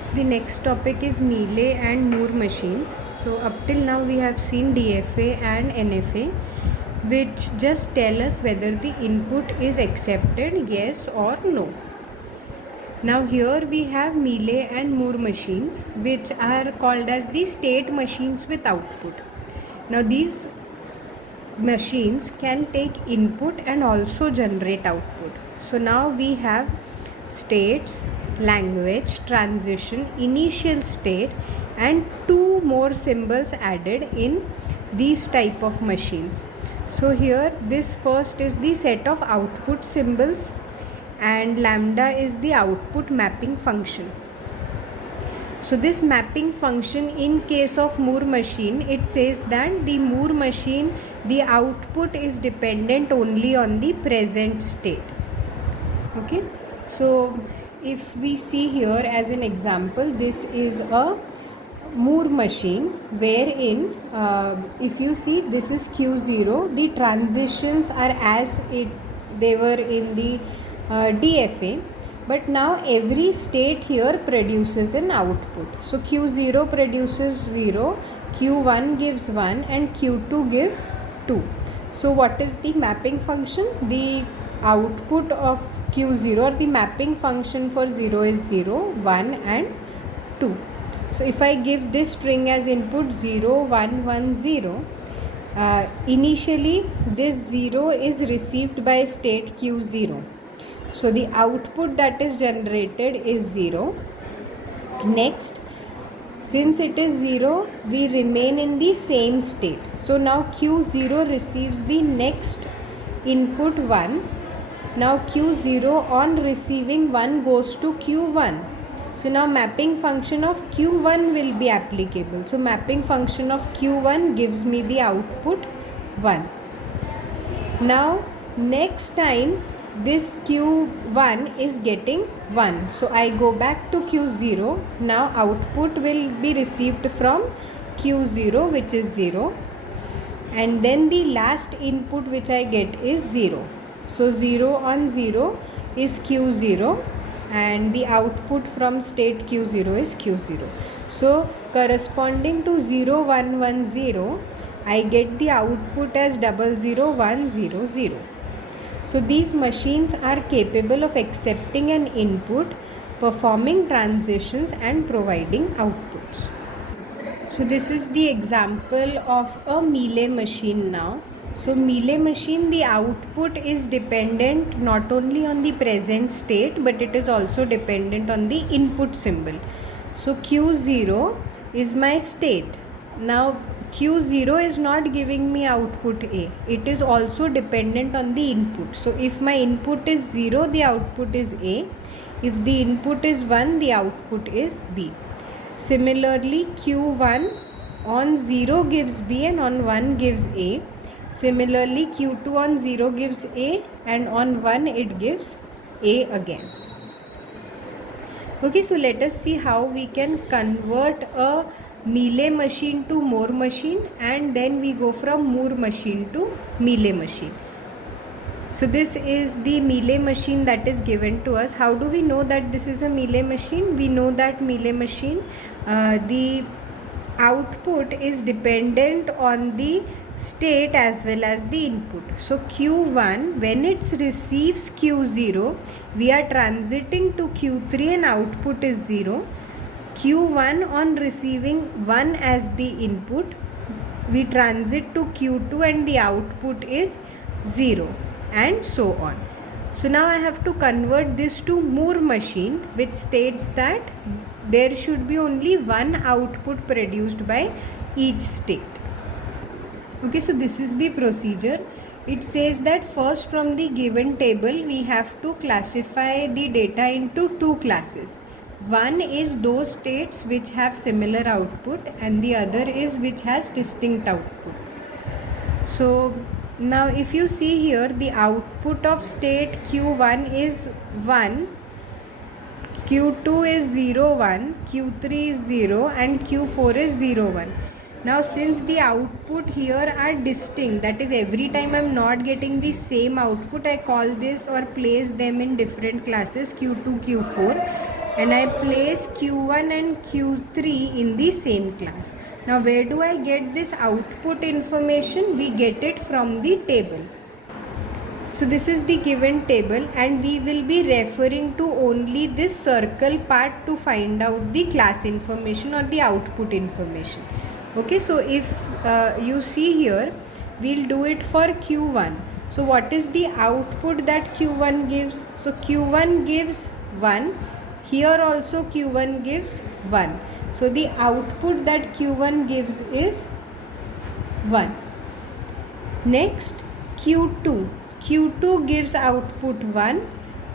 So the next topic is Mealy and Moore machines. So up till now we have seen DFA and NFA, which just tell us whether the input is accepted, yes or no. Now here we have Mealy and Moore machines, which are called as the state machines with output. Now these machines can take input and also generate output. So now we have states, language, transition, initial state, and two more symbols added in these type of machines. So here this first is the set of output symbols, and lambda is the output mapping function. So this mapping function, in case of Moore machine, it says that the Moore machine, the output is dependent only on the present state. Okay, so if we see here as an example, this is a Moore machine wherein if you see, this is Q0, the transitions are as they were in the DFA, but now every state here produces an output. So Q0 produces 0, Q1 gives 1 and Q2 gives 2. So what is the mapping function? The output of Q0, or the mapping function for 0, is 0, 1 and 2. So if I give this string as input 0, 1, 1, 0, initially this 0 is received by state Q0. So the output that is generated is 0. Next, since it is 0, we remain in the same state. So now Q0 receives the next input 1. Now Q0 on receiving 1 goes to Q1. So now mapping function of Q1 will be applicable. So mapping function of Q1 gives me the output 1. Now next time this Q1 is getting 1. So I go back to Q0. Now output will be received from Q0, which is 0. And then the last input which I get is 0. So 0 on 0 is Q0. And the output from state Q0 is Q0. So corresponding to 0, 1, 1, 0, I get the output as 0, 0, 1, 0, 0. So these machines are capable of accepting an input, performing transitions and providing outputs. So this is the example of a Mealy machine now. So Mealy machine, the output is dependent not only on the present state, but it is also dependent on the input symbol. So Q0 is my state. Now Q0 is not giving me output A. It is also dependent on the input. So if my input is 0, the output is A. If the input is 1, the output is B. Similarly, Q1 on 0 gives B and on 1 gives A. Similarly, Q2 on 0 gives A and on 1 it gives A again. Okay, so let us see how we can convert a Mealy machine to Moore machine, and then we go from Moore machine to Mealy machine. So this is the Mealy machine that is given to us. How do we know that this is a Mealy machine? We know that Mealy machine, the output is dependent on the state as well as the input. So Q1, when it receives Q0, we are transiting to Q3 and output is 0. Q1 on receiving 1 as the input, we transit to Q2 and the output is 0, and so on. So now I have to convert this to Moore machine, which states that there should be only one output produced by each state. Okay, so this is the procedure. It says that first, from the given table we have to classify the data into two classes. One is those states which have similar output, and the other is which has distinct output. So now if you see here, the output of state Q1 is 1, Q2 is 0, 1, Q3 is 0 and Q4 is 0, 1. Now since the output here are distinct, that is every time I am not getting the same output, I call this or place them in different classes Q2, Q4, and I place Q1 and Q3 in the same class. Now where do I get this output information? We get it from the table. So this is the given table, and we will be referring to only this circle part to find out the class information or the output information. Okay, so if you see here, we'll do it for Q1. So what is the output that Q1 gives? So Q1 gives 1. Here also Q1 gives 1. So the output that Q1 gives is 1. Next, Q2. Q2 gives output 1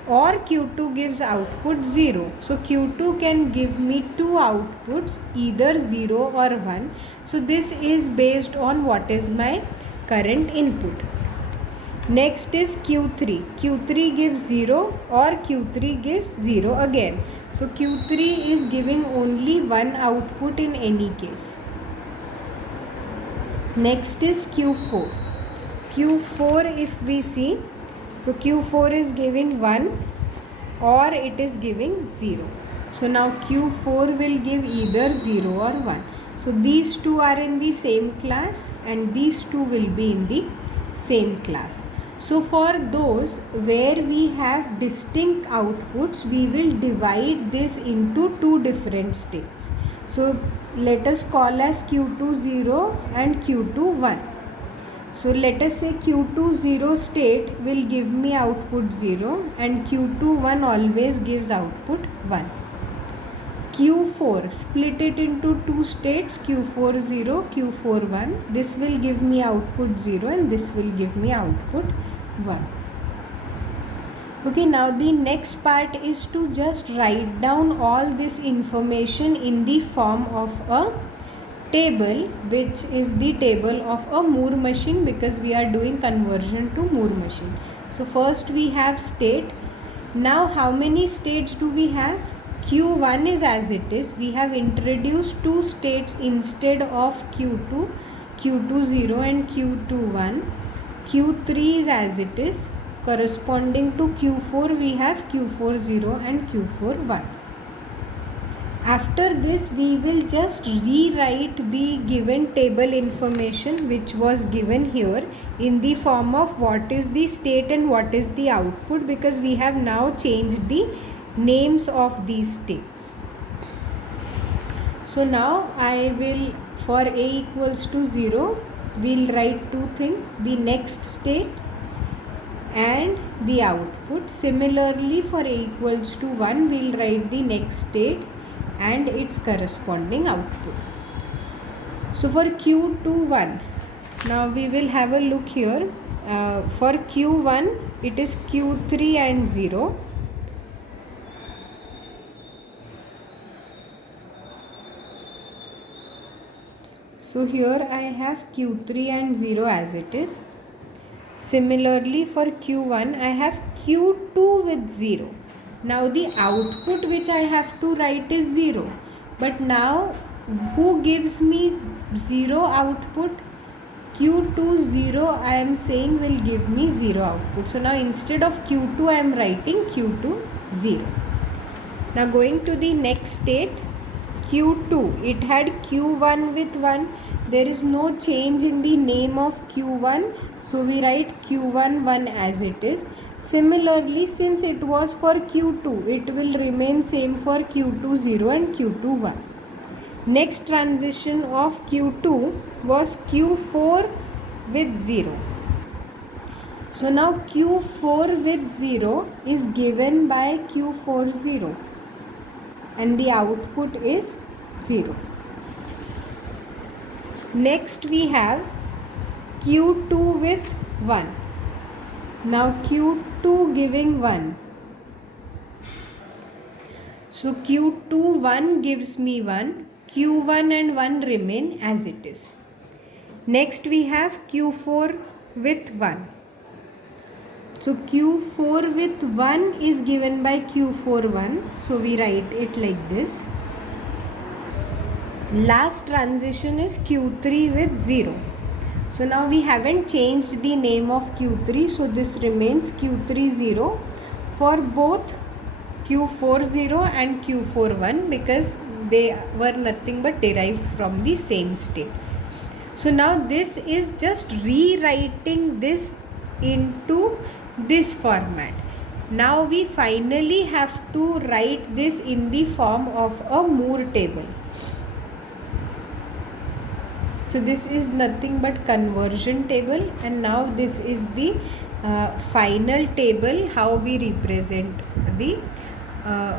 or Q2 gives output 0. So Q2 can give me two outputs, either 0 or 1. So this is based on what is my current input. Next is Q3. Q3 gives 0 or Q3 gives 0 again. So Q3 is giving only one output in any case. Next is Q4. Q4, if we see, so Q4 is giving 1 or it is giving 0. So now Q4 will give either 0 or 1. So these two are in the same class and these two will be in the same class. So for those where we have distinct outputs, we will divide this into two different states. So let us call as Q2 0 and Q2 1. So let us say Q2 0 state will give me output 0 and Q2 1 always gives output 1. Q4, split it into two states, Q4 0, Q4 1. This will give me output 0 and this will give me output 1. Okay, now the next part is to just write down all this information in the form of a table, which is the table of a Moore machine, because we are doing conversion to Moore machine. So first we have state. Now how many states do we have? Q1 is as it is. We have introduced two states instead of Q2, Q2 0 and Q2 1. Q3 is as it is. Corresponding to Q4 we have Q4 0 and Q4 1. After this, we will just rewrite the given table information which was given here in the form of what is the state and what is the output, because we have now changed the names of these states. So now I will, for a equals to 0, we'll write two things, the next state and the output. Similarly, for a equals to 1, we'll write the next state and its corresponding output. So for Q21, now we will have a look here. For Q1, it is Q3 and 0. So here I have Q3 and 0 as it is. Similarly, for Q1, I have Q2 with 0. Now the output which I have to write is 0. But now who gives me 0 output? Q2 0 I am saying will give me 0 output. So now instead of Q2 I am writing Q2 0. Now going to the next state, Q2. It had Q1 with 1. There is no change in the name of Q1. So we write Q1 1 as it is. Similarly, since it was for Q2, it will remain same for Q2 0 and Q2 1. Next transition of Q2 was Q4 with 0. So now Q4 with 0 is given by Q4 0 and the output is 0. Next we have Q2 with 1. Now Q2 giving 1. So Q2 1 gives me 1. Q1 and 1 remain as it is. Next we have Q4 with 1. So Q4 with 1 is given by Q4 1. So we write it like this. Last transition is Q3 with 0. So now we haven't changed the name of Q3. So this remains Q3 0 for both Q40 and Q41 because they were nothing but derived from the same state. So now this is just rewriting this into this format. Now we finally have to write this in the form of a Moore table. So this is nothing but conversion table, and now this is the final table how we represent the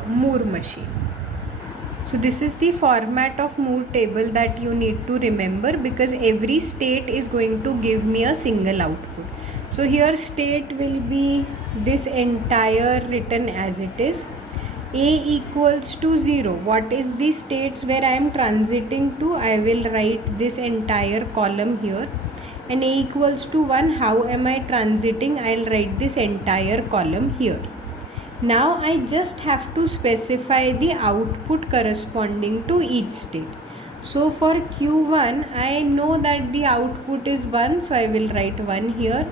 Moore machine. So this is the format of Moore table that you need to remember, because every state is going to give me a single output. So here state will be this entire written as it is. A equals to 0. What is the states where I am transiting to? I will write this entire column here. And A equals to 1. How am I transiting? I will write this entire column here. Now I just have to specify the output corresponding to each state. So for Q1, I know that the output is 1, so I will write 1 here.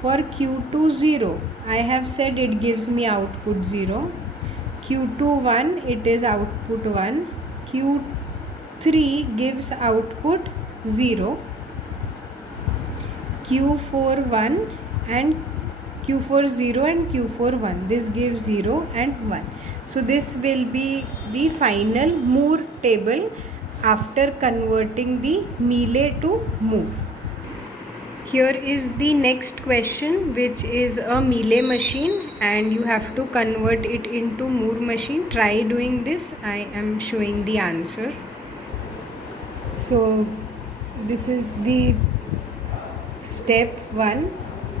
For Q2 0, I have said it gives me output 0. Q2 1, it is output 1. Q3 gives output 0. Q4 1 and Q4 0 and Q4 1. This gives 0 and 1. So this will be the final Moore table after converting the Mealy to Moore. Here is the next question, which is a Mealy machine, and you have to convert it into Moore machine. Try doing this. I am showing the answer. So this is the step 1.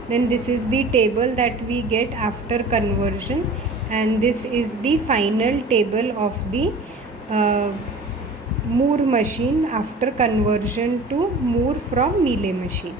Then this is the table that we get after conversion, and this is the final table of the Moore machine after conversion to Moore from Mealy machine.